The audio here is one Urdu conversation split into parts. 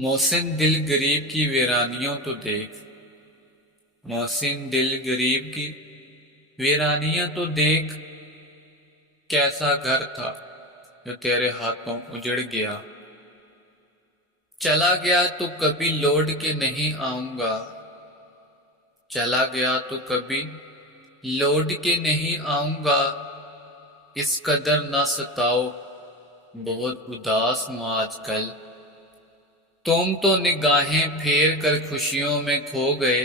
محسن دل غریب کی ویرانیوں تو دیکھ، محسن دل غریب کی ویرانیاں تو دیکھ، کیسا گھر تھا جو تیرے ہاتھوں اجڑ گیا۔ چلا گیا تو کبھی لوٹ کے نہیں آؤں گا، چلا گیا تو کبھی لوٹ کے نہیں آؤں گا۔ اس قدر نہ ستاؤ، بہت اداس ہوں آج کل۔ تم تو نگاہیں پھیر کر خوشیوں میں کھو گئے،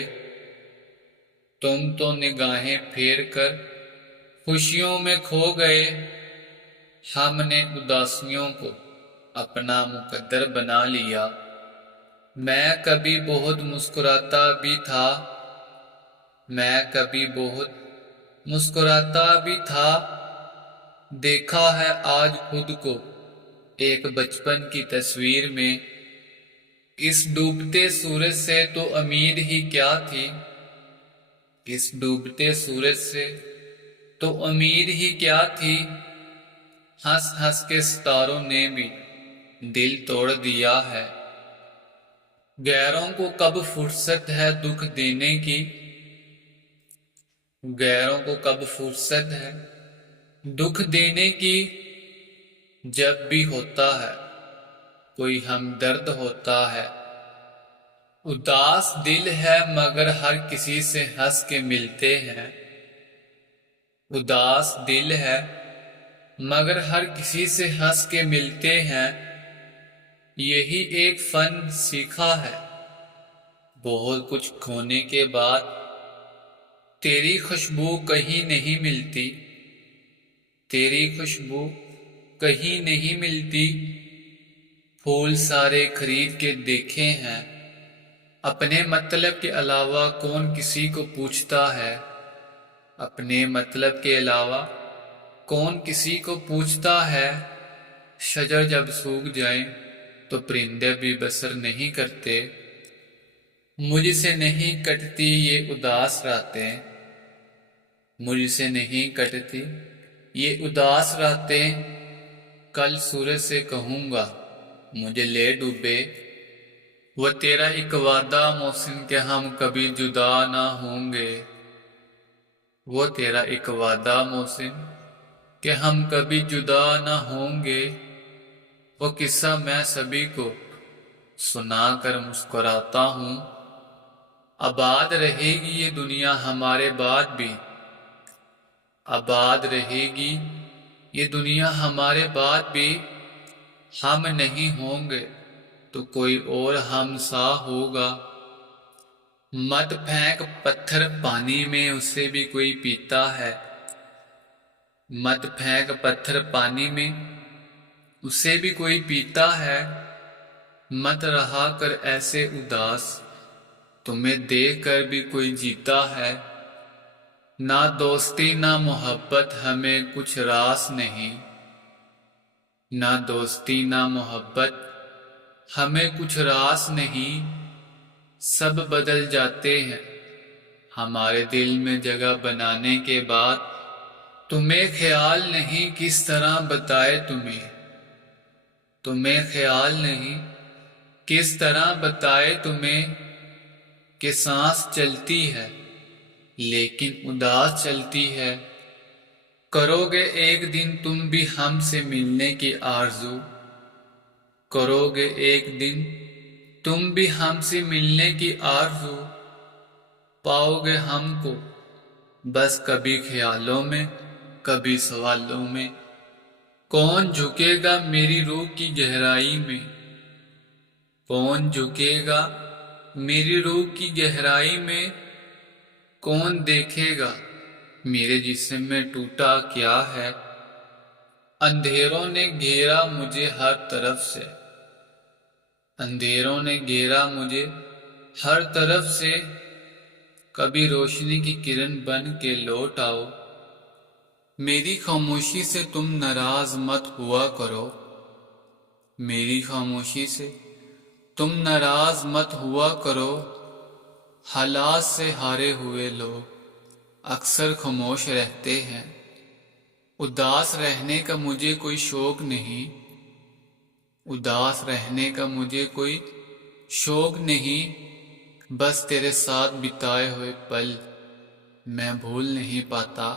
تم تو نگاہیں پھیر کر خوشیوں میں کھو گئے۔ ہم نے اداسیوں کو اپنا مقدر بنا لیا۔ میں کبھی بہت مسکراتا بھی تھا، میں کبھی بہت مسکراتا بھی تھا۔ دیکھا ہے آج خود کو ایک بچپن کی تصویر میں۔ اس ڈوبتے سورج سے تو امید ہی کیا تھی، اس ڈوبتے سورج سے تو امید ہی کیا تھی۔ ہنس ہنس کے ستاروں نے بھی دل توڑ دیا ہے۔ غیروں کو کب فرصت ہے دکھ دینے کی، غیروں کو کب فرصت ہے دکھ دینے کی۔ جب بھی ہوتا ہے کوئی ہمدرد ہوتا ہے۔ اداس دل ہے مگر ہر کسی سے ہنس کے ملتے ہیں، اداس دل ہے مگر ہر کسی سے ہنس کے ملتے ہیں۔ یہی ایک فن سیکھا ہے بہت کچھ کھونے کے بعد، تیری خوشبو کہیں نہیں ملتی، تیری خوشبو کہیں نہیں ملتی۔ پھول سارے خرید کے دیکھے ہیں، اپنے مطلب کے علاوہ کون کسی کو پوچھتا ہے، اپنے مطلب کے علاوہ کون کسی کو پوچھتا ہے۔ شجر جب سوکھ جائیں تو پرندے بھی بسر نہیں کرتے۔ مجھ سے نہیں کٹتی یہ اداس راتیں، مجھ سے نہیں کٹتی یہ اداس راتیں۔ کل سورج سے کہوں گا مجھے لے ڈوبے، وہ تیرا ایک وعدہ محسن کہ ہم کبھی جدا نہ ہوں گے، وہ تیرا ایک وعدہ محسن کہ ہم کبھی جدا نہ ہوں گے۔ وہ قصہ میں سبھی کو سنا کر مسکراتا ہوں۔ آباد رہے گی یہ دنیا ہمارے بعد بھی، آباد رہے گی یہ دنیا ہمارے بعد بھی۔ ہم نہیں ہوں گے تو کوئی اور ہم سا ہوگا۔ مت پھینک پتھر پانی میں اسے بھی کوئی پیتا ہے، مت پھینک پتھر پانی میں اسے بھی کوئی پیتا ہے۔ مت رہا کر ایسے اداس، تمہیں دیکھ کر بھی کوئی جیتا ہے۔ نہ دوستی نہ محبت ہمیں کچھ راس نہیں، نہ دوستی نہ محبت ہمیں کچھ راس نہیں۔ سب بدل جاتے ہیں ہمارے دل میں جگہ بنانے کے بعد۔ تمہیں خیال نہیں کس طرح بتائے تمہیں، تمہیں خیال نہیں کس طرح بتائے تمہیں کہ سانس چلتی ہے لیکن اداس چلتی ہے۔ کرو گے ایک دن تم بھی ہم سے ملنے کی آرزو، کرو گے ایک دن تم بھی ہم سے ملنے کی آرزو۔ پاؤ گے ہم کو بس کبھی خیالوں میں کبھی سوالوں میں۔ کون جھکے گا میری روح کی گہرائی میں، کون جھکے گا میری روح کی گہرائی میں۔ کون دیکھے گا میرے جسم میں ٹوٹا کیا ہے۔ اندھیروں نے گھیرا مجھے ہر طرف سے، اندھیروں نے گھیرا مجھے ہر طرف سے۔ کبھی روشنی کی کرن بن کے لوٹ آؤ، میری خاموشی سے تم ناراض مت ہوا کرو، میری خاموشی سے تم ناراض مت ہوا کرو۔ حالات سے ہارے ہوئے لوگ اکثر خاموش رہتے ہیں۔ اداس رہنے کا مجھے کوئی شوق نہیں، اداس رہنے کا مجھے کوئی شوق نہیں بس تیرے ساتھ بتائے ہوئے پل میں بھول نہیں پاتا